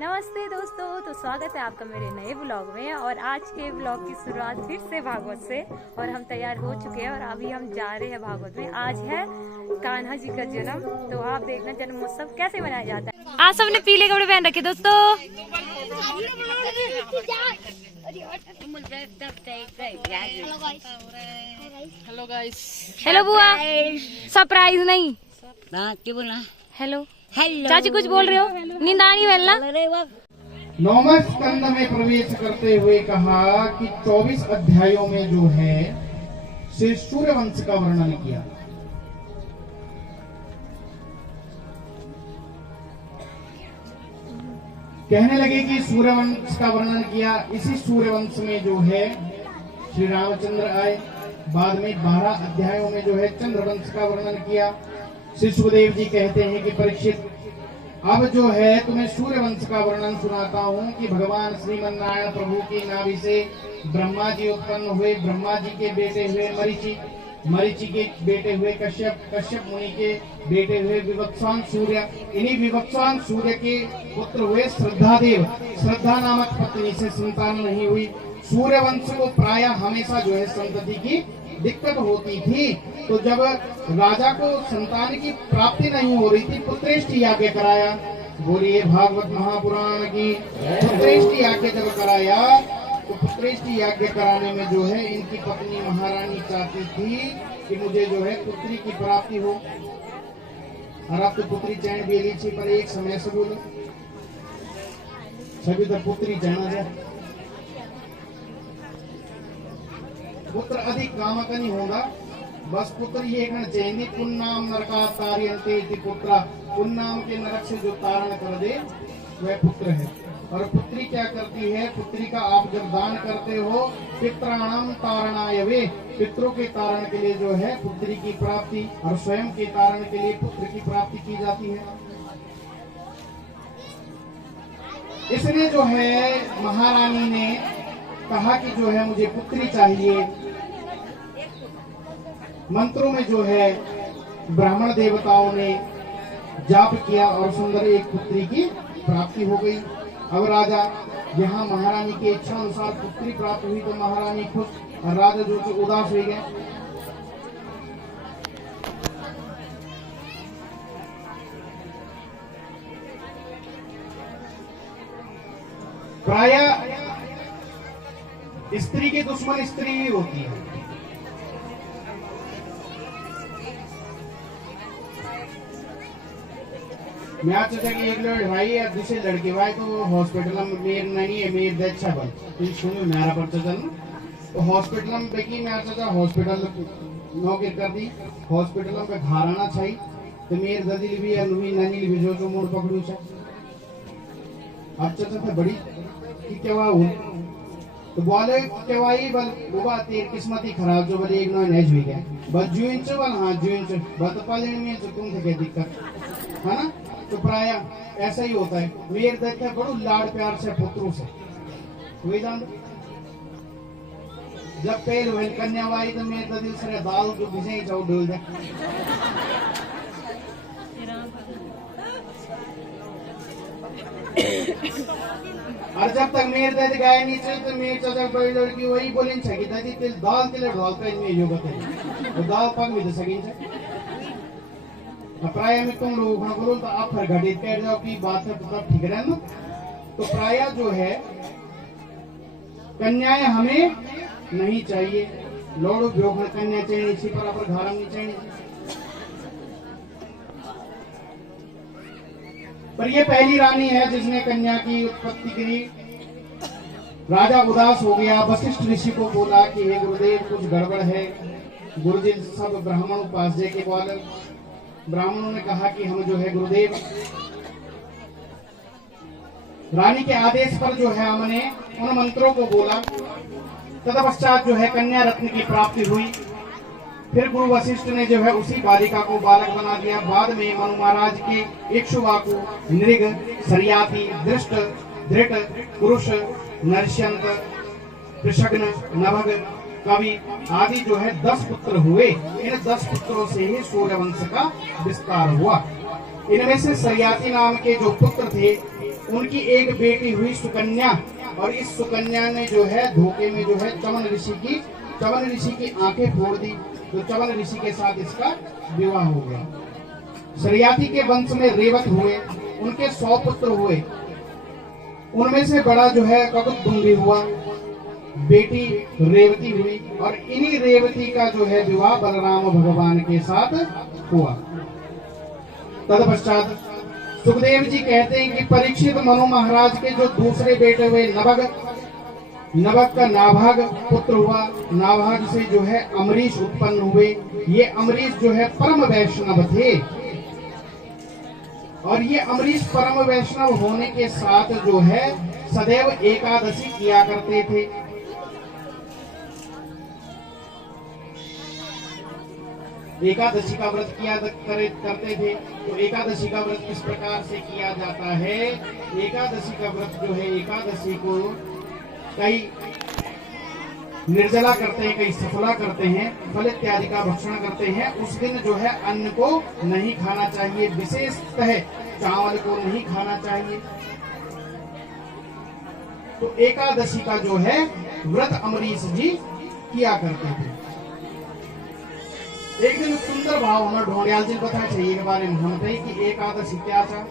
नमस्ते दोस्तों, तो स्वागत है आपका मेरे नए ब्लॉग में। और आज के ब्लॉग की शुरुआत फिर से भागवत से। और हम तैयार हो चुके हैं और अभी हम जा रहे हैं भागवत में। आज है कान्हा जी का जन्म, तो आप देखना जन्मोत्सव कैसे मनाया जाता है। आज सबने पीले कपड़े पहन रखे दोस्तों। Hello guys. हेलो बुआ। सरप्राइज नहीं, क्या बोलना? हेलो हेलो चाची, कुछ बोल रहे हो? नींद आ नहीं मिलना। नौवें स्कंद में प्रवेश करते हुए कहा कि 24 अध्यायों में जो है श्री सूर्यवंश का वर्णन किया। कहने लगे कि सूर्यवंश का वर्णन किया। इसी सूर्यवंश में जो है श्री रामचंद्र आए। बाद में 12 अध्यायों में जो है चंद्रवंश का वर्णन किया। श्री सुखदेव जी कहते हैं कि परीक्षित, अब जो है तुम्हें सूर्यवंश का वर्णन सुनाता हूँ कि भगवान श्रीमन नारायण प्रभु की नाभि से ब्रह्मा जी उत्पन्न हुए। ब्रह्मा जी के बेटे हुए मरीचि, मरीचि के बेटे हुए कश्यप, कश्यप मुनि के बेटे हुए विवत्सान सूर्य। इन्हीं विवत्सान सूर्य के पुत्र हुए श्रद्धादेव। श्रद्धा नामक पत्नी से संतान नहीं हुई। सूर्यवंश को प्राय हमेशा जो है संतति की दिक्कत होती थी। तो जब राजा को संतान की प्राप्ति नहीं हो रही थी, पुत्रेष्टि याज्ञ कराया। बोलिए भागवत महापुराण की। पुत्रेष्टि याज्ञ जब कराया तो पुत्रेष्टि याज्ञ कराने में जो है इनकी पत्नी महारानी चाहती थी कि मुझे जो है पुत्री की प्राप्ति हो। और अब तो पुत्री चैन भी लीची, पर एक समय से बोलो सभी तो पुत्री जाना जाए। पुत्र अधिक कामक नहीं होगा, बस पुत्र ये कहना चाहिए। पुन्नाम नरका तारयन्ते इति पुत्र। पुन्नाम के नरक से जो तारण कर दे वह पुत्र है। और पुत्री क्या करती है? पुत्री का आप जब दान करते हो, पित्राणाम तारणाय वे, पितरों के तारण के लिए जो है पुत्री की प्राप्ति, और स्वयं के तारण के लिए पुत्र की प्राप्ति की जाती है। इसलिए जो है महारानी ने कहा कि जो है मुझे पुत्री चाहिए। मंत्रों में जो है ब्राह्मण देवताओं ने जाप किया और सुंदर एक पुत्री की प्राप्ति हो गई। अब राजा, यहाँ महारानी की इच्छा अनुसार पुत्री प्राप्त हुई तो महारानी खुश, और राजा जो कि उदास हो गए। प्राय स्त्री की दुश्मन स्त्री ही होती है। मैं आज सोचा कि एक लड़के भाई है, दूसरे लड़के भाई तो हॉस्पिटल में मेर नहीं है, मेर दे अच्छा बन तुम सुनो मेरा पर चल। तो हॉस्पिटल में बेकी मैं सोचा हॉस्पिटल नौकरी कर दी। हॉस्पिटल में घर आना चाहिए तो मेर ददिल भी अनुवी ननी भी जो मोड़ पकड़ू छे। अच्छा था बड़ी कि क्या हो तो बोले केवाई बल बुबा तेरी किस्मत ही खराब जो बल एक नॉन हुई गया बस जून से बल। हाँ जून से बत पाले में तो तुम थे क्या दिक्कत है ना। तो प्राय ऐसा ही होता है। मेर देखते बड़ो लाड़ प्यार से पुत्रों से वही जान। जब पहल वही कन्या वाई तो मेरे दिल से दाल जो भिजे जाओ डोल दे। और जब तक मेरे दादी गाय नहीं चल तो मेरे चाचा बड़ी लड़की वही बोले कि दादी तेल दाल के लिए ढोल पे में योगा करे तो दाल पक में तो सकिन से। प्राय में तुम लोग हाँ बोलो तो आप फिर घटित कर जाओ कि बात है तो ठीक है ना। तो प्राय जो है कन्याएं हमें नहीं चाहिए। लोड़ो भ्योग कन्या चाहिए, इसी पर घर नहीं चाहिए। पर ये पहली रानी है जिसने कन्या की उत्पत्ति करी। राजा उदास हो गया। वशिष्ठ ऋषि को बोला कि हे गुरुदेव कुछ गड़बड़ है। गुरुजी सब ब्राह्मणों पास जाके बोले। ब्राह्मणों ने कहा कि हम जो है गुरुदेव रानी के आदेश पर जो है हमने उन मंत्रों को बोला। तदपश्चात जो है कन्या रत्न की प्राप्ति हुई। फिर गुरु वशिष्ठ ने जो है उसी बालिका को बालक बना दिया। बाद में मनु महाराज के इक्ष्वाकु, नृग, सरियाती, दृष्ट, धृट, पुरुष, नरस्यंत, कृषग्न, नभग, कवि आदि जो है 10 पुत्र हुए। इन 10 पुत्रों से ही सूर्यवंश का विस्तार हुआ। इनमें से सरियाती नाम के जो पुत्र थे उनकी एक बेटी हुई सुकन्या, और इस सुकन्या ने जो है धोखे में जो है चवन ऋषि की आंखें फोड़ दी, तो चवन ऋषि के साथ इसका विवाह हो गया। शरियाती के वंश में रेवत हुए, उनके 100 पुत्र हुए, उनमें से बड़ा जो है ककुतुंडी हुआ, बेटी रेवती हुई, और इन्हीं रेवती का जो है विवाह बलराम भगवान के साथ हुआ। तदपश्चात सुखदेव जी कहते हैं कि परीक्षित मनु महाराज के जो दूसरे बेटे हुए नभग का नाभाग पुत्र हुआ, नाभाग से जो है अमरीश उत्पन्न हुए। ये अमरीश जो है परम वैष्णव थे, और ये अमरीश परम वैष्णव होने के साथ जो है सदैव एकादशी किया करते थे। एकादशी का व्रत करते थे। तो एकादशी का व्रत किस प्रकार से किया जाता है? एकादशी का व्रत जो है, एकादशी को कई निर्जला करते हैं, कई सफला करते हैं, फल इत्यादि का भक्षण करते हैं। उस दिन जो है अन्न को नहीं खाना चाहिए, विशेषतः चावल को नहीं खाना चाहिए। तो एकादशी का जो है व्रत अमरीश जी किया करते थे। एक दिन सुंदर भाव हमें ढोंडियाल जी बताना चाहिए के बारे में हम कि एकादशी क्या था।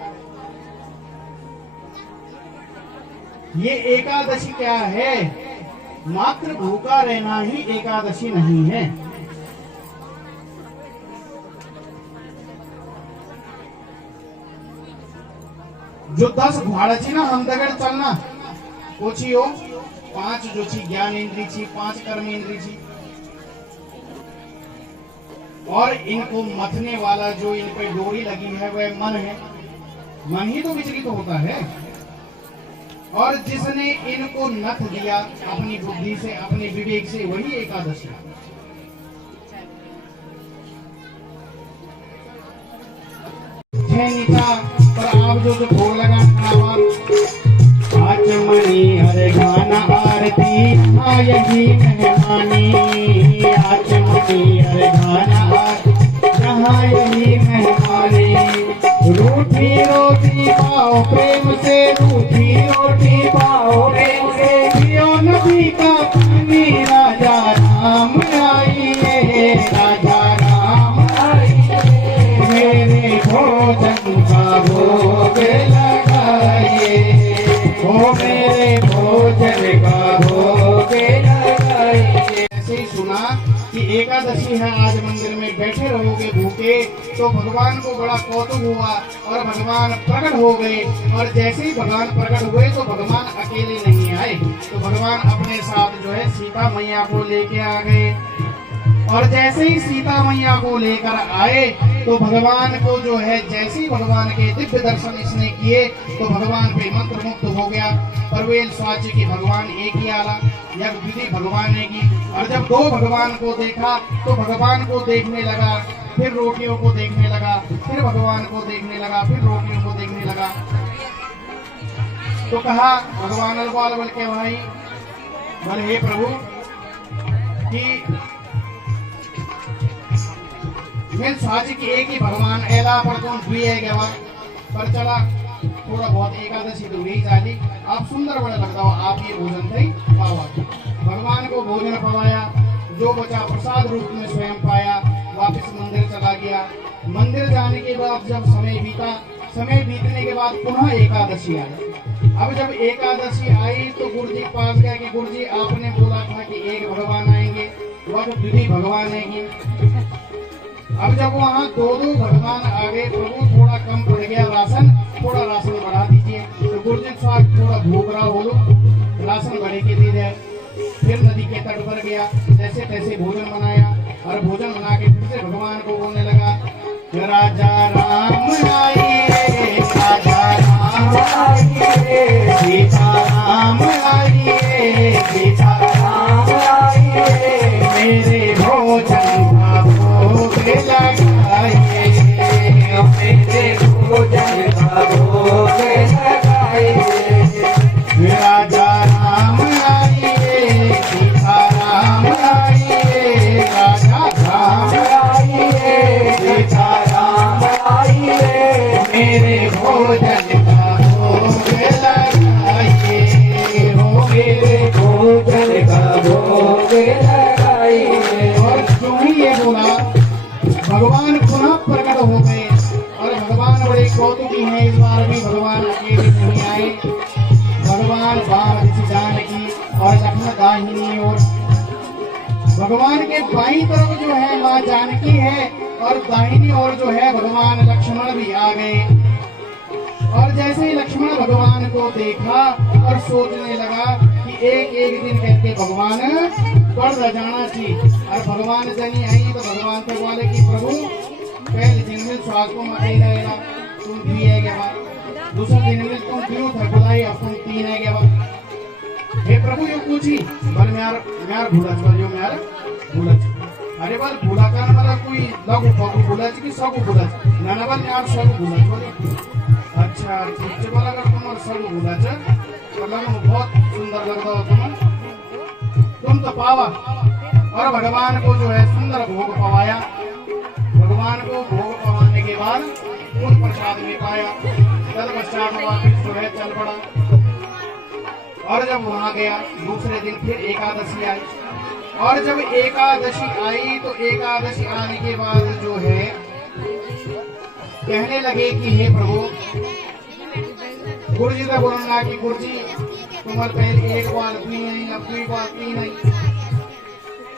ये एकादशी क्या है? मात्र भूखा रहना ही एकादशी नहीं है। जो 10 घोड़ाची ना हम दगड़ चलना ओછી हो, 5 जो छी ज्ञान इंद्री छी, 5 कर्म इंद्री छी, और इनको मथने वाला जो इन पे डोरी लगी है वह मन है। मन ही तो विचलित होता है, और जिसने इनको नथ दिया अपनी बुद्धि से, अपने विवेक से, वही एकादशी। पर आप जो भोग लगा आचमनी हरे गाना आरती यही मेहमानी, आचमनी हरे गाना यहाँ यही मेहमानी। रूठी रोटी पाओ प्रेम से, रूठी रोटी पाओ प्रेम से, पियो नदी का पानी, राजा राम आइए, राजा राम आइए, मेरे भोजन का भोग लगाइए, ओ मेरे भोजन का भोग लगाइए। ऐसे ही सुना कि एकादशी है, आज मंदिर में बैठे रहोगे भूखे, तो भगवान को बड़ा कौतुक हुआ और भगवान प्रकट हो गए। और जैसे ही भगवान प्रकट हुए तो भगवान अकेले नहीं आए, तो भगवान अपने साथ जो है सीता मैया को लेके आ गए। और जैसे ही सीता मैया को लेकर आए तो भगवान को जो है, जैसे ही भगवान के दिव्य दर्शन इसने किए तो भगवान पे मंत्र मुक्त हो गया। परवेल स्वाच्य की भगवान एक ही आला, यज्ञ विधि भगवान ने की। और जब 2 भगवान को देखा तो भगवान को देखने लगा, फिर रोटियों को देखने लगा, फिर भगवान को देखने लगा, फिर रोटियों को देखने लगा। तो कहा भगवान अलवाल बोल के भाई बोले हे प्रभु कि मैं स्वाची की एक ही भगवान एला पर कौन हुई है गवा पर चला थोड़ा बहुत एकादशी तो नहीं जाती। आप सुंदर बड़ा लगता हो, आप ये भोजन थे पावा। भगवान को भोजन पवाया, जो बचा प्रसाद रूप में स्वयं पाया, वापस मंदिर चला गया। मंदिर जाने के बाद जब समय बीता, समय बीतने के बाद पुनः एकादशी आई। अब जब एकादशी आई तो गुरु जी पास गए कि गुरु जी आपने बोला था कि एक भगवान आएंगे, वह विधि भगवान आएंगे। अब जब वहाँ 2 भगवान आ गए, प्रभु थोड़ा कम पड़ गया राशन, थोड़ा राशन बढ़ा दीजिए। तो गुरु जी साहब थोड़ा भूख रहा हो लो, राशन बढ़े के दे जाए। फिर नदी के तट पर गया, जैसे तैसे भोजन बनाया और भोजन बना के फिर से भगवान को बोलने लगा राजा राम आइए, राजा राम आइए, सीता राम आइए, सीता राम आइए, मेरे भोजन का भोग लगाइए, मेरे भोजन का भोग लगाइए। राजा राम आइए, सीता राम आइए, राजा राम आइए, सीता राम आइए, मेरे भोजन का भोग दाहिनी ओर। भगवान के बाईं तरफ जो है माँ जानकी है और दाहिनी ओर जो है भगवान लक्ष्मण भी आ गए। और जैसे ही लक्ष्मण भगवान को देखा और सोचने लगा कि एक एक दिन करके भगवान बढ़ जाना चाहिए। और भगवान जनी आई तो भगवान को बोले कि प्रभु पहले दिन में स्वास्थ्य को मत ही रहेगा, तुम भी है क्या, दूसरे दिन में तुम क्यों था बुलाई, अब तुम तीन है क्या। हे प्रभु यो पूछी बल म्यार भूलच बल यो म्यार भूलच। अरे बल भूला का मतलब कोई लगू फगू भूलच कि सबू भूलच, नाना बल म्यार सब भूलच बोले। अच्छा ठीक है बोला कर तुम सब भूलच मतलब बहुत सुंदर लगता हो तुम तो पावा। और भगवान को जो है सुंदर भोग पवाया। भगवान को भोग पवाने के बाद उन प्रसाद में पाया। तत्पश्चात वापिस जो है चल पड़ा। और जब वहां गया दूसरे दिन फिर एकादशी आई। और जब एकादशी आई तो एकादशी आने के बाद जो है कहने लगे कि हे प्रभु, गुरु जी का बोलना कि गुरु जी तुम्हारे पहले एक बार पी नहीं, अब कोई बार पी नहीं।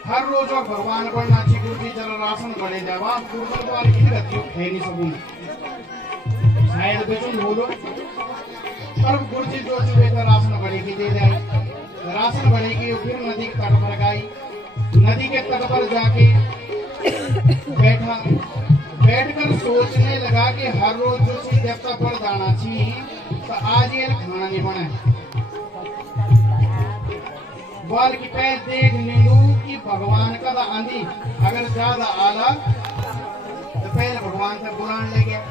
हर रोज और भगवान बढ़ना चाहिए। गुरु जी चलो राशन बढ़े जावा गुरु द्वार की गति है नहीं सकूं शायद बेचूं बोलो। पर गुरु जी जो चुके का राशन बढ़ेगी दे दे। राशन बढ़ेगी फिर नदी के तट पर गई। नदी के तट पर जाके बैठा, बैठकर सोचने लगा कि हर रोज जो चीज देवता पर जाना चाहिए तो आज ये खाना नहीं बना है। बाल की पैर देख लीलू कि भगवान का आंधी अगर ज्यादा आला तो पहले भगवान से बुलाने ले गया।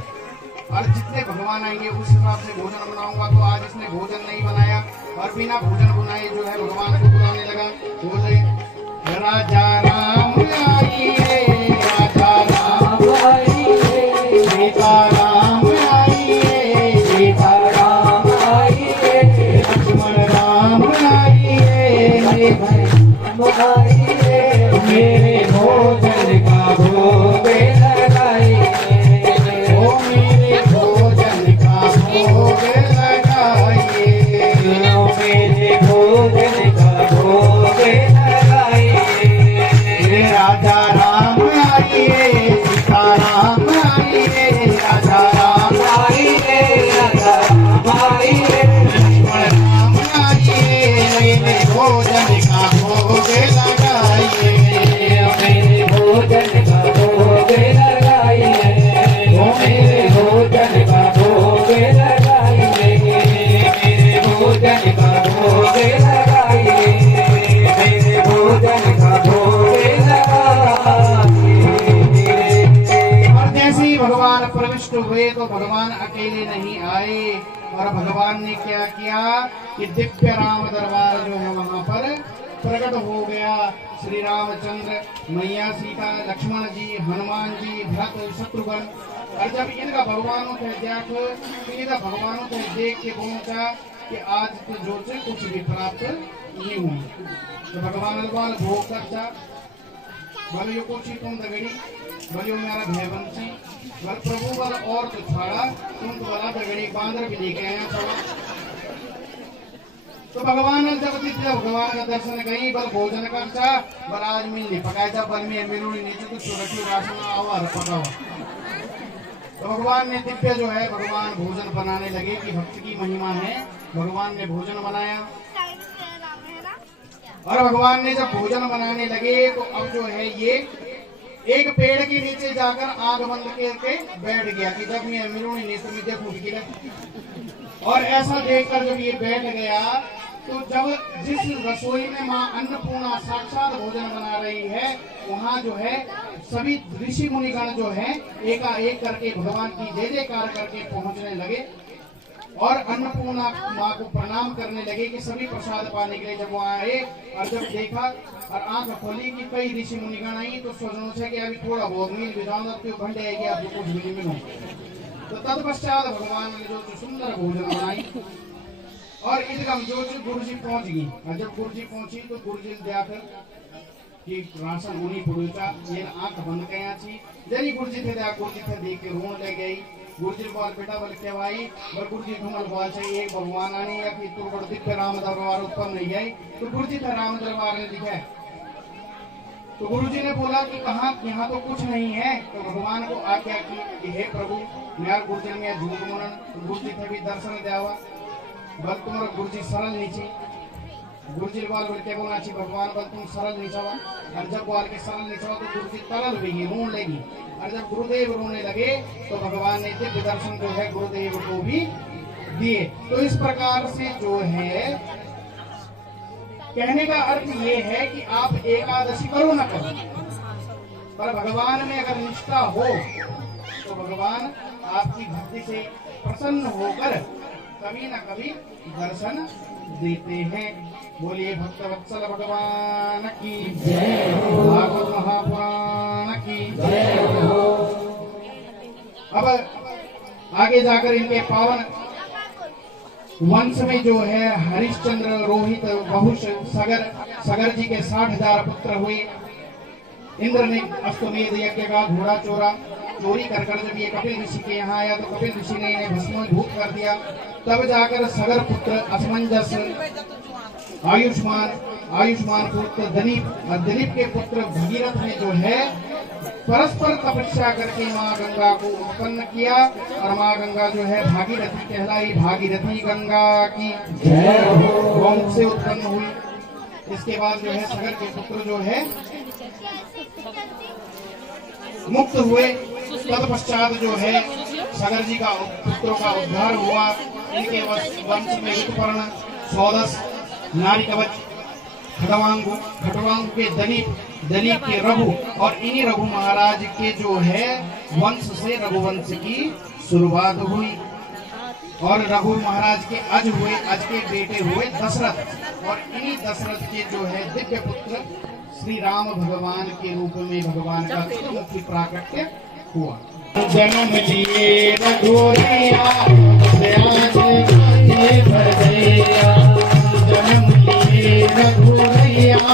और जितने भगवान आएंगे उस हिसाब से भोजन बनाऊंगा। तो आज इसने भोजन नहीं बनाया और बिना भोजन बनाए जो है भगवान को बुलाने लगा। बोले राजा राम आइए, राजा राम आइए, सीता राम आइए, सीता राम आइए, लक्ष्मण राम आइए, मेरे भोजन का भोग लगाइए, ओ मेरे भोजन का भोग लगाइए, ओ मेरे भोजन का भोग लगाइए। राजा राम आइए, सीता राम आइए, राजा राम आइए, राजा राम आइए, लक्ष्मण राम आइए, मेरे भोजन का भोग लगाइए, मेरे भोजन का भोग लगाइए, ओ मेरे भोजन का भोग लगाइए, मेरे भोजन का भोग लगाइए, मेरे भोजन का भोग लगाइए। और जैसे ही भगवान प्रविष्ट हुए तो भगवान अकेले नहीं आए। और भगवान ने क्या किया कि दिव्य राम दरबार जो है वहां पर प्रकट हो गया। श्री रामचंद्र, मैया सीता, लक्ष्मण जी, हनुमान जी, भरत, शत्रुघ्न। और जब इनका भगवानों के देख तो इनका भगवानों के देख के पहुंचा कि आज तो जो से कुछ भी प्राप्त नहीं हुआ। तो भगवान अलवाल भोग करता बोले यो कुछ तुम दगड़ी बोले मेरा भयवंशी बोल प्रभु बोल और तो छाड़ा तुम तो बोला दगड़ी बांदर भी लेके आया थोड़ा। तो भगवान जब भगवान का दर्शन कहीं बल भोजन करता बल आज मिल नहीं पकाया बल में मिलू नीचे तो सुरक्षित राशन आवा पकाओ। तो भगवान ने दिव्य जो है भगवान भोजन बनाने लगे कि भक्ति की महिमा है। भगवान ने भोजन बनाया और भगवान ने जब भोजन बनाने लगे तो अब जो है ये एक पेड़ के नीचे जाकर आंख बंद करके बैठ गया कि जब मैं मिलूंगी नहीं तो मैं देखूंगी। और ऐसा देखकर जब ये बैठ गया तो जब जिस रसोई में माँ अन्नपूर्णा साक्षात भोजन बना रही है वहाँ जो है सभी ऋषि मुनिगण जो है एकाएक करके भगवान की जय जयकार करके पहुंचने लगे और अन्नपूर्णा माँ को प्रणाम करने लगे कि सभी प्रसाद पाने के लिए जब वो आए और जब देखा और आंख खोली कि कई ऋषि मुनिगण आई तो सोचने से कि अभी थोड़ा बहुत मील विधान घंटे आएगी आप कुछ भी नहीं मिलो। तो तत्पश्चात भगवान ने जो सुंदर भोजन बनाई और एकदम जो गुरु जी पहुंच गई। और जब गुरु जी पहुंची तो गुरु जी जाकर कि राशन उन्हीं पुरुषा ये आंख बंद गया थी जरी गुरु जी थे गुरु जी थे देख के रोन ले गई गुरुजी बाल बेटा बल के भाई और गुरुजी घुमल बाल से एक भगवान आने या कि तो बड़ दिव्य राम दरबार उत्पन्न नहीं है तो गुरुजी का राम दरबार ने दिखा। तो गुरुजी ने बोला कि कहाँ यहाँ तो कुछ नहीं है। तो भगवान को आज्ञा की कि हे प्रभु यार गुरुजी में झूठ मनन गुरुजी थे भी दर्शन देवा बल तुम्हारा गुरुजी सरल नीचे गुरुजी बाल बोल के बोला ची भगवान बल तुम सरल नीचवा और जब बाल के सरल नीचवा तो गुरुजी तरल भी रोन लेगी और जब गुरुदेव रोने लगे तो भगवान ने दिव्य दर्शन जो है गुरुदेव को भी दिए। तो इस प्रकार से जो है कहने का अर्थ ये है कि आप एकादशी करो न करो पर भगवान में अगर निष्ठा हो तो भगवान आपकी भक्ति से प्रसन्न होकर कभी न कभी दर्शन देते हैं। बोलिए भक्त वत्सल भगवान की जय हो, भागवत महापुराण की जय हो। अब आगे जाकर इनके पावन वंश में जो है हरिश्चंद्र, रोहित, बहुश, सगर जी के 60,000 पुत्र हुए। इंद्र ने अश्वमेध यज्ञ का घोड़ा चोरी कर जब ये कपिल ऋषि के यहाँ आया तो कपिल ऋषि ने इन्हें भस्मीभूत कर दिया। तब जाकर सगर पुत्र असमंजस, आयुष्मान पुत्र दलीप और दलीप के पुत्र भगीरथ ने जो है परस्पर तपस्या करके माँ गंगा को उत्पन्न किया और माँ गंगा जो है भागीरथी कहलाई। भागीरथी गंगा की जय हो, गौमुख से उत्पन्न हुई। इसके बाद जो है सगर के पुत्र जो है मुक्त हुए। तत्पश्चात जो है सगर जी का पुत्रों का उद्धार हुआ। इनके वंश में ऋतुपर्ण, सौदस, नारी कवच, खटवांग के दलीप के रघु और इन्हीं रघु महाराज के जो है वंश से रघुवंश की शुरुआत हुई। और रघु महाराज के अज के बेटे हुए दशरथ और इन्हीं दशरथ के जो है दिव्य पुत्र श्री राम भगवान के रूप में भगवान का चतुर्मुखी प्राकट्य हुआ। जन्म लिए रघुरैया जन्म लिए रघुरैया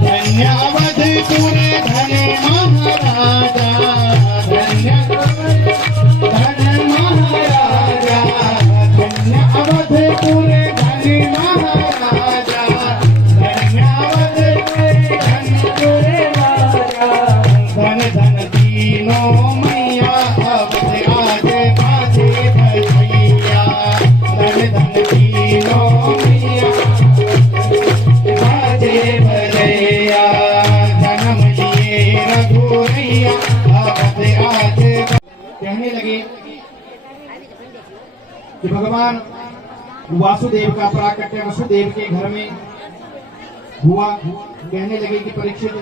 धन्यवाद पूरे धन महाराजा धन महाराजा धन्यवाद पूरे धन महाराजा धन्यवाद पूरे धन धन तीनों मैया अब आज बाजे भैया धन धन तीनों मैया बाजे भैया जन्म लिए रघुरैया अब आज। कहने लगे कि भगवान वासुदेव का प्राकट्य वसुदेव के घर में हुआ। कहने लगे कि परीक्षित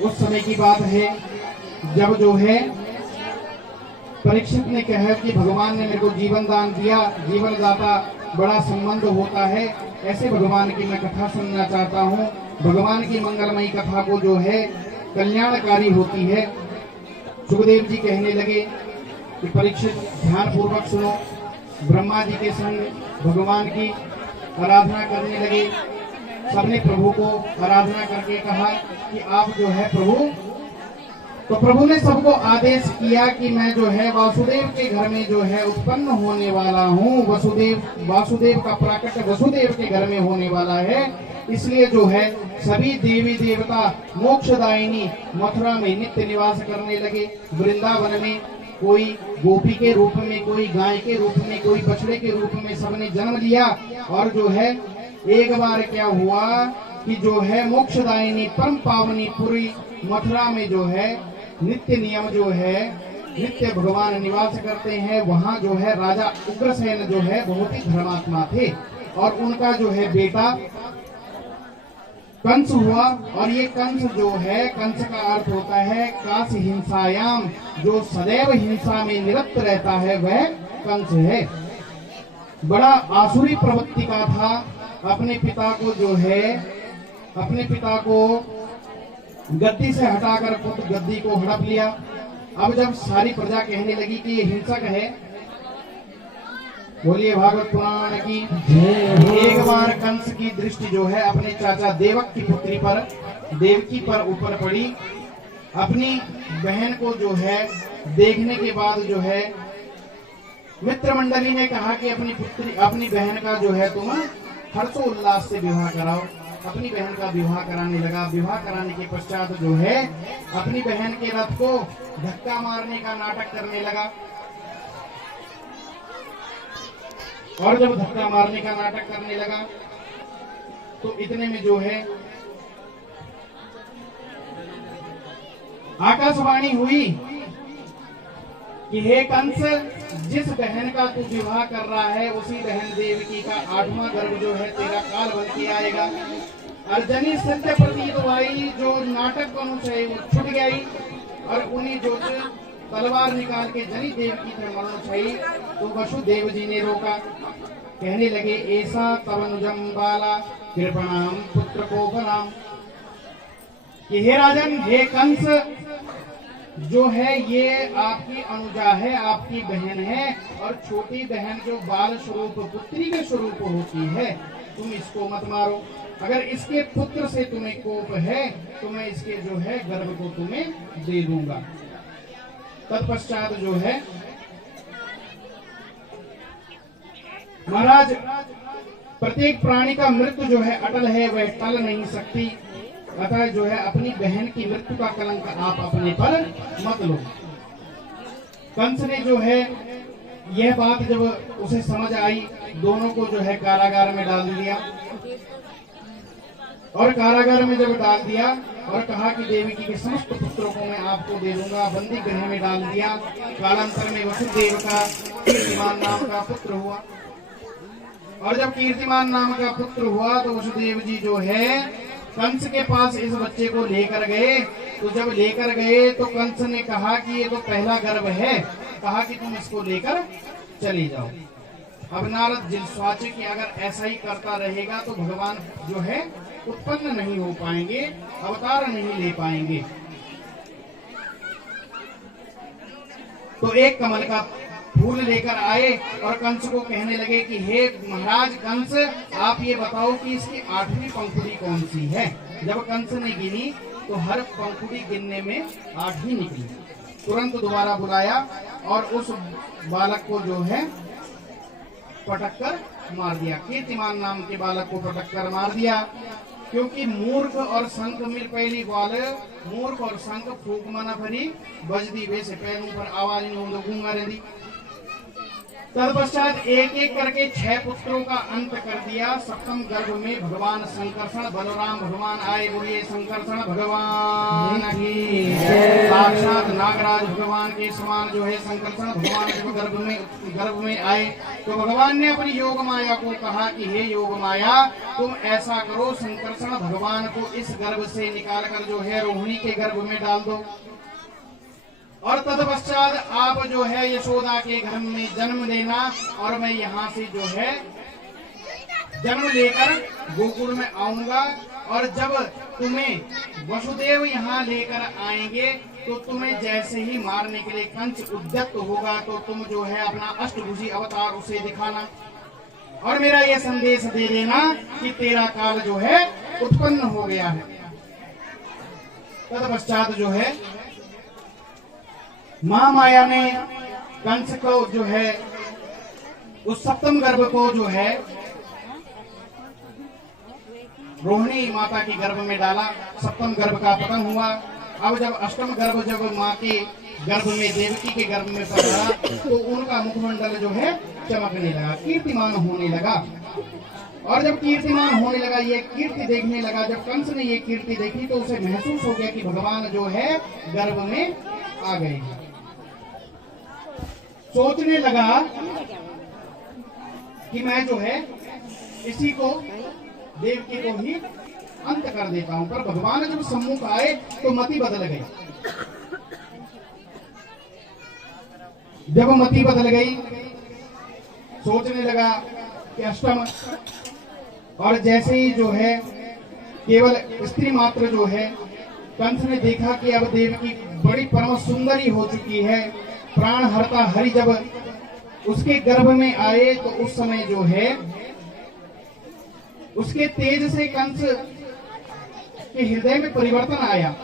उस समय की बात है जब जो है परीक्षित ने कहा कि भगवान ने मेरे को जीवन दान दिया, जीवन दाता बड़ा संबंध होता है, ऐसे भगवान की मैं कथा सुनना चाहता हूँ। भगवान की मंगलमयी कथा को जो है कल्याणकारी होती है। सुखदेव जी कहने लगे कि परीक्षित ध्यान पूर्वक सुनो। ब्रह्मा जी के संग भगवान की आराधना करने लगे। सबने प्रभु को आराधना करके कहा कि आप जो है प्रभु। तो प्रभु ने सबको आदेश किया कि मैं जो है वासुदेव के घर में जो है उत्पन्न होने वाला हूँ। वासुदेव का प्राकट्य वसुदेव के घर में होने वाला है। इसलिए जो है सभी देवी देवता मोक्षदायिनी मथुरा में नित्य निवास करने लगे। वृंदावन में कोई गोपी के रूप में, कोई गाय के रूप में, कोई बछड़े के रूप में सबने जन्म लिया। और जो है एक बार क्या हुआ कि जो है मोक्षदायिनी परम पावनी पूरी मथुरा में जो है नित्य नियम जो है नित्य भगवान निवास करते हैं। वहाँ जो है राजा उग्रसेन जो है बहुत ही धर्मात्मा थे और उनका जो है बेटा कंस हुआ। और ये कंस जो है, कंस का अर्थ होता है काश हिंसायाम, जो सदैव हिंसा में निरत रहता है वह कंस है। बड़ा आसुरी प्रवृत्ति का था। अपने पिता को जो है अपने पिता को गद्दी से हटाकर पुत्र गद्दी को हड़प लिया। अब जब सारी प्रजा कहने लगी कि ये हिंसक है, बोलिए भागवत पुराण की। एक बार कंस की दृष्टि जो है अपने चाचा देवक की पुत्री पर, देवकी पर ऊपर पड़ी अपनी बहन को जो है देखने के बाद जो है मित्र मंडली ने कहा कि अपनी बहन का जो है तुम हर्षोल्लास से विवाह कराओ। अपनी बहन का विवाह कराने लगा। विवाह कराने के पश्चात जो है अपनी बहन के रथ को धक्का मारने का नाटक करने लगा। और जब धक्का मारने का नाटक करने लगा तो इतने में जो है आकाशवाणी हुई कि हे कंस, जिस बहन का तू विवाह कर रहा है उसी बहन देवकी का 8वां गर्भ जो है तेरा काल बन के आएगा। अर्जनी सत्य प्रतीत हुई, जो नाटक को अनुसार वो छूट गई और उन्हीं जो तलवार निकाल के जनी देवकी थे मरण चाहिए। तो वसुदेव जी ने रोका, कहने लगे ऐसा तवनुजम बाला कृपणाम पुत्र को बलाम, कि हे राजन, हे कंस, जो है ये आपकी अनुजा है, आपकी बहन है, और छोटी बहन जो बाल स्वरूप पुत्री के स्वरूप होती है, तुम इसको मत मारो। अगर इसके पुत्र से तुम्हें कोप है तो मैं इसके जो है गर्भ को तुम्हें दे दूंगा। तत्पश्चात जो है महाराज, प्रत्येक प्राणी का मृत्यु जो है अटल है, वह टल नहीं सकती। अतः जो है अपनी बहन की मृत्यु का कलंक आप अपने पर मत लो। कंस ने जो है यह बात जब उसे समझ आई, दोनों को जो है कारागार में डाल दिया। और कारागार में जब डाल दिया और कहा कि देवकी के समस्त पुत्रों को मैं आपको दे दूंगा, बंदी गृह में डाल दिया। कालांतर में वसुदेव का कीर्तिमान नाम का पुत्र हुआ। और जब कीर्तिमान नाम का पुत्र हुआ तो वसुदेव जी जो है कंस के पास इस बच्चे को लेकर गए। तो जब लेकर गए तो कंस ने कहा कि ये तो पहला गर्भ है, कहा कि तुम इसको लेकर चले जाओ। अब नारद जी सोचे कि अगर ऐसा ही करता रहेगा तो भगवान जो है उत्पन्न नहीं हो पाएंगे, अवतार नहीं ले पाएंगे। तो एक कमल का फूल लेकर आए और कंस को कहने लगे कि हे महाराज कंस, आप ये बताओ कि इसकी 8वीं पंखुड़ी कौन सी है। जब कंस ने गिनी तो हर पंखुड़ी गिनने में 8 ही निकली। तुरंत दोबारा बुलाया और उस बालक को जो है पटक कर मार दिया। कीर्तिमान नाम के बालक को पटक कर मार दिया, क्योंकि मूर्ख और संक मिल पहली बाल मूर्ख और संक फूक मना भरी बजदी वैसे पैरों पर आवाज गूंगा रही। तत्पश्चात एक एक करके 6 पुत्रों का अंत कर दिया। 7वें गर्भ में भगवान संकर्षण बलराम भगवान आए। बोलिए संकर्षण भगवान की साक्षात नागराज भगवान के समान जो है संकर्षण भगवान जब गर्भ में आए तो भगवान ने अपनी योग माया को कहा कि हे योग माया, तुम ऐसा करो, संकर्षण भगवान को इस गर्भ से निकाल कर जो है रोहिणी के गर्भ में डाल दो। और तत्पश्चात आप जो है यशोदा के घर में जन्म लेना और मैं यहाँ से जो है जन्म लेकर गोकुल में आऊंगा। और जब तुम्हें वसुदेव यहाँ लेकर आएंगे तो तुम्हें जैसे ही मारने के लिए कंस उद्यत होगा तो तुम जो है अपना अष्टभुजी अवतार उसे दिखाना और मेरा यह संदेश दे देना कि तेरा काल जो है उत्पन्न हो गया है। तत्पश्चात जो है माँ माया ने कंस को जो है उस 7वें गर्भ को जो है रोहिणी माता के गर्भ में डाला। 7वें गर्भ का पतन हुआ। अब जब 8वां गर्भ जब माँ के गर्भ में देवकी के गर्भ में पड़ा तो उनका मुखमंडल जो है चमकने लगा, कीर्तिमान होने लगा। और जब कीर्तिमान होने लगा, ये कीर्ति देखने लगा, जब कंस ने ये कीर्ति देखी तो उसे महसूस हो गया कि भगवान जो है गर्भ में आ गए। सोचने लगा कि मैं जो है इसी को देवकी को ही अंत कर देता हूं। पर भगवान जब सम्मुख आए तो मति बदल गई। जब मति बदल गई सोचने लगा कि 8वां, और जैसे ही जो है केवल स्त्री मात्र जो है कंस ने देखा कि अब देवकी बड़ी परम सुंदरी हो चुकी है। प्राण हरता हरि जब उसके गर्भ में आए तो उस समय जो है उसके तेज से कंस के हृदय में परिवर्तन आया।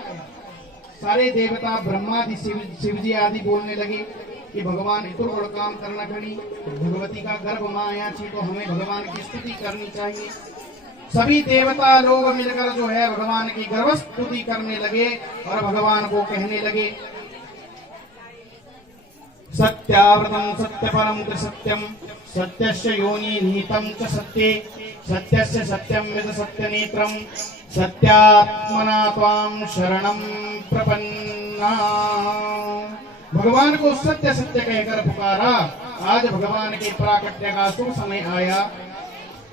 सारे देवता ब्रह्मादि शिव जी आदि बोलने लगे कि भगवान इतने बड़ काम करना खड़ी, भगवती का गर्भ माँ आया थी तो हमें भगवान की स्तुति करनी चाहिए। सभी देवता लोग मिलकर जो है भगवान की गर्व स्तुति करने लगे और भगवान को कहने लगे सत्याव्रतम सत्यपरम च सत्यम सत्यस्य योनि निहितम च सत्ये सत्यस्य सत्यम विद सत्यनेत्रम सत्यात्मना त्वां शरणं प्रपन्ना। भगवान को सत्य सत्य कहकर पुकारा। आज भगवान के प्राकट्य का शुभ समय आया।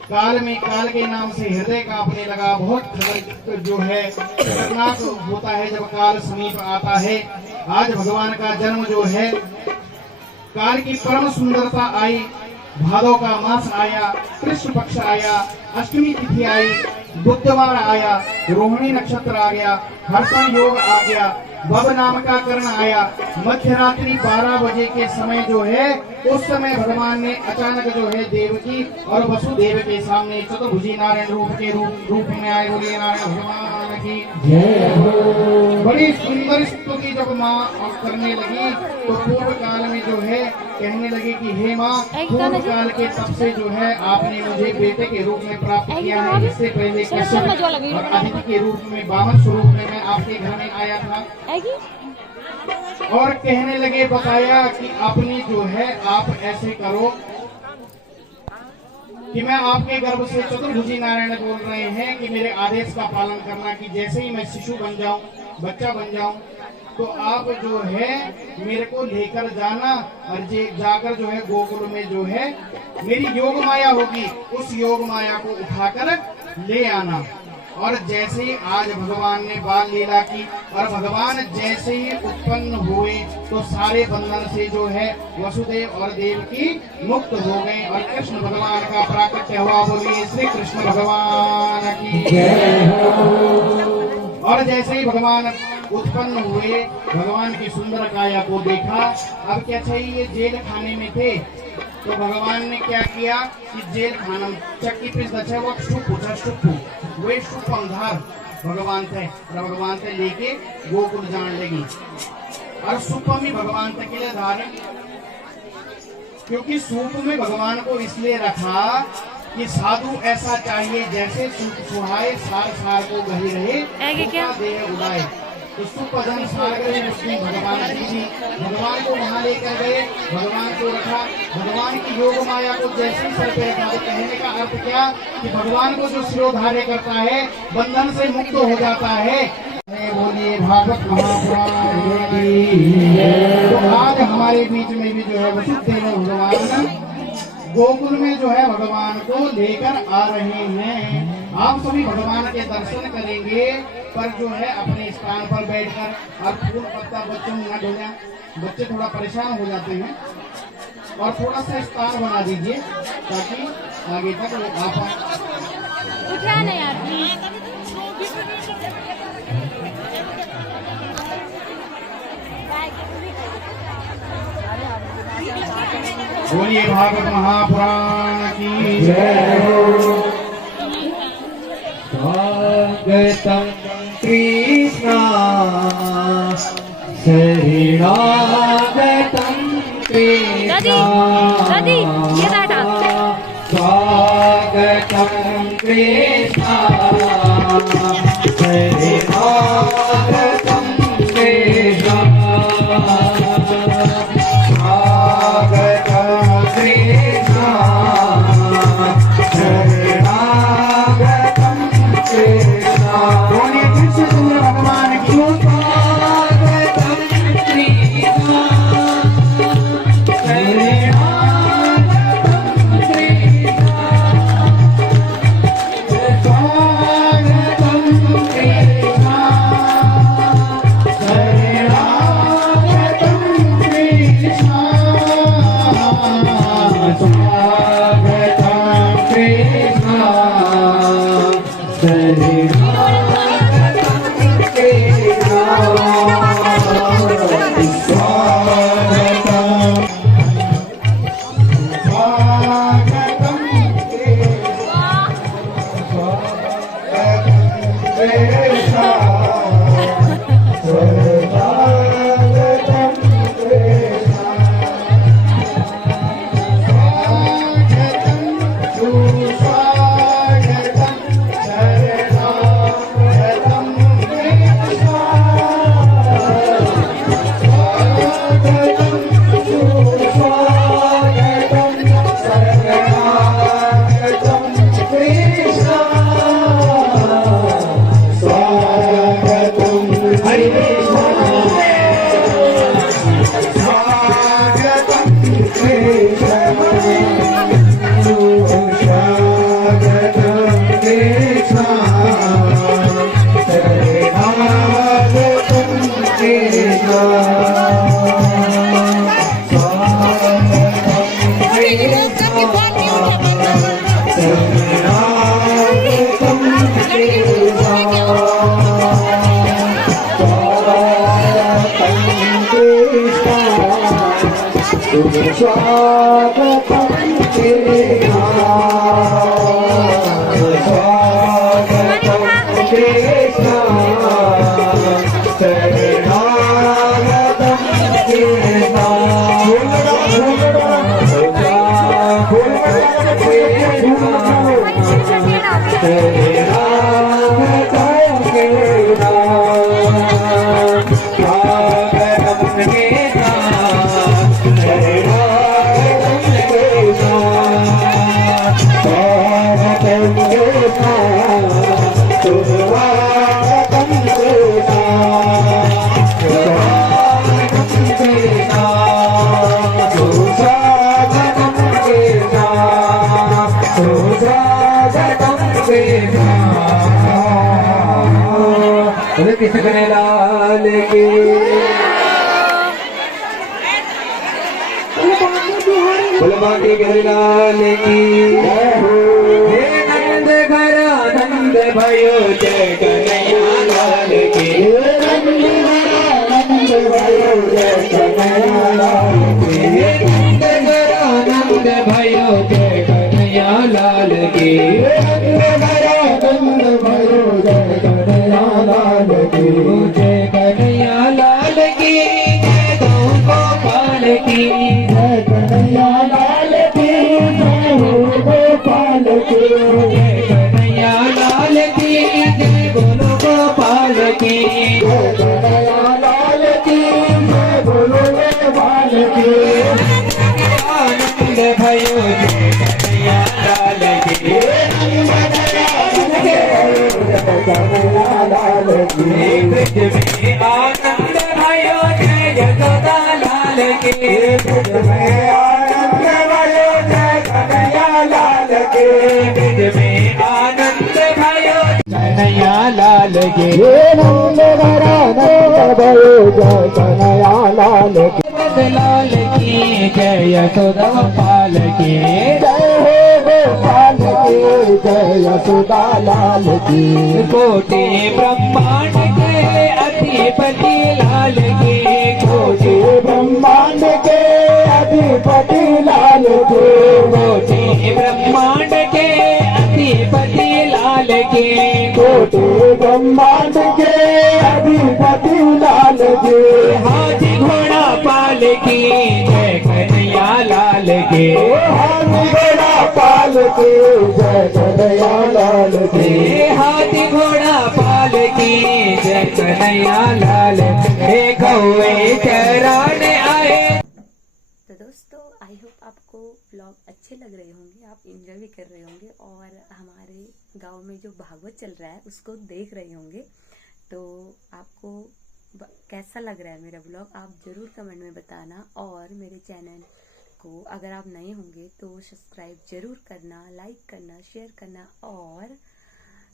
काल में काल के नाम से हृदय कांपने लगा। बहुत खबर जो है खतरनाक होता है जब काल समीप आता है। आज भगवान का जन्म जो है, काल की परम सुंदरता आई। भादव का मास आया, कृष्ण पक्ष आया, अष्टमी तिथि आई, बुधवार आया, रोहिणी नक्षत्र आ गया, हर्षण योग आ गया, बब नाम का कर्ण आया। मध्य रात्रि 12 बजे के समय जो है, उस समय भगवान ने अचानक जो है देवकी और वसुदेव के सामने चतुर्भुजी नारायण रूप में आए। बोलिए नारायण भगवान की जय हो। बड़ी सुंदर स्तुति जब माँ करने लगी तो पूर्व काल में जो है कहने लगे कि हे माँ, पूर्व काल के तब से जो है आपने मुझे बेटे के रूप में प्राप्त किया है। इससे पहले कश्यप और अदिति के रूप में, वामन स्वरूप में मैं आपके घर में आया था। और कहने लगे, बताया कि आपने जो है आप ऐसे करो कि मैं आपके गर्भ से चतुर्भुजी नारायण बोल रहे हैं कि मेरे आदेश का पालन करना, कि जैसे ही मैं शिशु बन जाऊं, बच्चा बन जाऊं, तो आप जो है मेरे को लेकर जाना और जाकर जो है गोकुल में जो है मेरी योग माया होगी, उस योग माया को उठाकर ले आना। और जैसे ही आज भगवान ने बाल लीला की और भगवान जैसे ही उत्पन्न हुए तो सारे बंधन से जो है वसुदेव और देवकी मुक्त हो गए और कृष्ण भगवान का प्राकट्य हुआ। बोलिए श्री कृष्ण भगवान की जय हो। और जैसे ही भगवान उत्पन्न हुए, भगवान की सुंदर काया को देखा। अब क्या चाहिए, जेल खाने में थे तो भगवान ने क्या किया कि जेल खाना चक्की पिस दचे वो वे सुपंधार भगवान थे और भगवान से लेके गोकुल जान लगी। और सुपम ही भगवान तक के लिए धारण, क्योंकि सूप में भगवान को इसलिए रखा कि साधु ऐसा चाहिए जैसे सूप सुहाए सार सार को गही रहे देह उड़ाए। तो सुपदन सागर मुस्लिम भगवान जी भगवान को वहां लेकर गए, भगवान को रखा। भगवान की योग माया को जैसे ही सर पे रखा, तो कहने का अर्थ क्या कि भगवान को जो शिरोधार्य करता है बंधन से मुक्त हो जाता है। बोलिए भागवत महापुराण। तो आज हमारे बीच में भी जो है वसुदेव भगवान गोकुल में जो है भगवान को लेकर आ रहे हैं। आप सभी भगवान के दर्शन करेंगे, पर जो है अपने स्थान पर बैठकर। और फूल पत्ता बच्चों में न ढोना, बच्चे थोड़ा परेशान हो जाते हैं। और थोड़ा सा स्थान बना दीजिए ताकि आगे तक वो आ पाए। बोलिए भागवत महापुराण की जय हो। स्वागतम कृष्णा शरणागतम कृष्णा। स्वागतम कृष्णा शरणागतम कृष्णा। स्वागतम कृष्णा स्वागतम कृष्णा शरणागतम कृष्णा कृष्ण लाल की बलवानी लाल की हे नंद घर आनंद भयो जय कन्हैया लाल की नंद भयो जय कन्हैया लाल की नंद घर आनंद भयो जय कन्हैया लाल की नंद घर आनंद भयो जय कन्हैया लाल की जय कन्हैया लाल की जय गौ गोपाल की जय कन्हैया लाल की जय हो गोपाल की जय कन्हैया लाल की जय बोलो गोपाल की जय कन्हैया लाल की जय बोलो गोपाल की आनंद भयो जय कन्हैया लाल की ब्रज में आनंद भयो जय यशोदा लाल की ब्रज में आनंद भयो जय कन्हैया लाल की ब्रज में आनंद भयो कन्हैया लाल की नंद भरानंद भयो जय कन्हैया लाल की लाल की जय यशोदा पाल की जय हो गोपाल की जय यशोदा लाल की कोटि ब्रह्मांड के अधिपति लाल की कोटि ब्रह्मांड के अधिपति लाल की कोटि ब्रह्मांड के अधिपति लाल की कोटि ब्रह्मांड के अधिपति लाल की हाथी घोड़ा पाल की जय कन्हैया लाल की हाथी घोड़ा पाल की जय कन्हैया लाल की हाथी घोड़ा पाल की जय कन्हैया लाल हे कौवे चराने आए। तो दोस्तों आई होप आपको ब्लॉग अच्छे लग रहे होंगे, आप एंजॉय भी कर रहे होंगे और हमारे गांव में जो भागवत चल रहा है उसको देख रहे होंगे। तो आपको कैसा लग रहा है मेरा ब्लॉग आप ज़रूर कमेंट में बताना और मेरे चैनल को अगर आप नए होंगे तो सब्सक्राइब ज़रूर करना, लाइक करना, शेयर करना और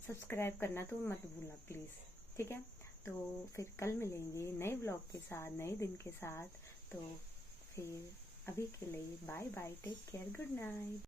सब्सक्राइब करना तो मत भूलना प्लीज़, ठीक है। तो फिर कल मिलेंगे नए ब्लॉग के साथ, नए दिन के साथ। तो फिर अभी के लिए bye bye, take care, good night.